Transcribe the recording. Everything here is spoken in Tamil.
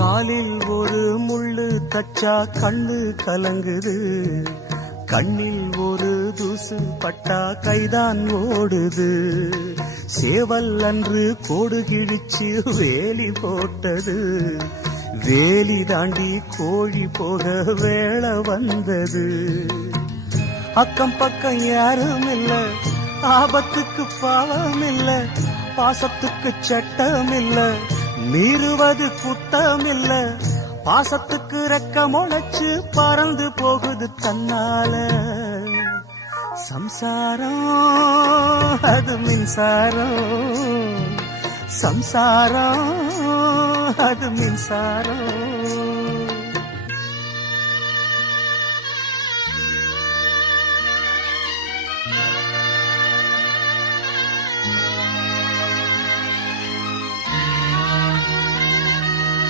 காலில் ஒரு முள்ளு தச்சா கண்ணு கலங்குது, கண்ணில் ஒரு தூசு பட்டா கைதான் ஓடுது. சேவல் அன்று கோடு கிழிச்சு வேலி போட்டது, வேலி தாண்டி கோழி போக வேளை வந்தது. அக்கம் பக்கம் யாரும் இல்ல, ஆபத்துக்கு பாவம் இல்ல, பாசத்துக்கு சட்டம் இல்ல, மீறுவது குத்தம் இல்ல. பாசத்துக்கு ரெக்க முளைச்சு பறந்து போகுது தன்னால. சம்சாரம் அது மின்சாரம், சம்சாரம் அது மின்சாரம்.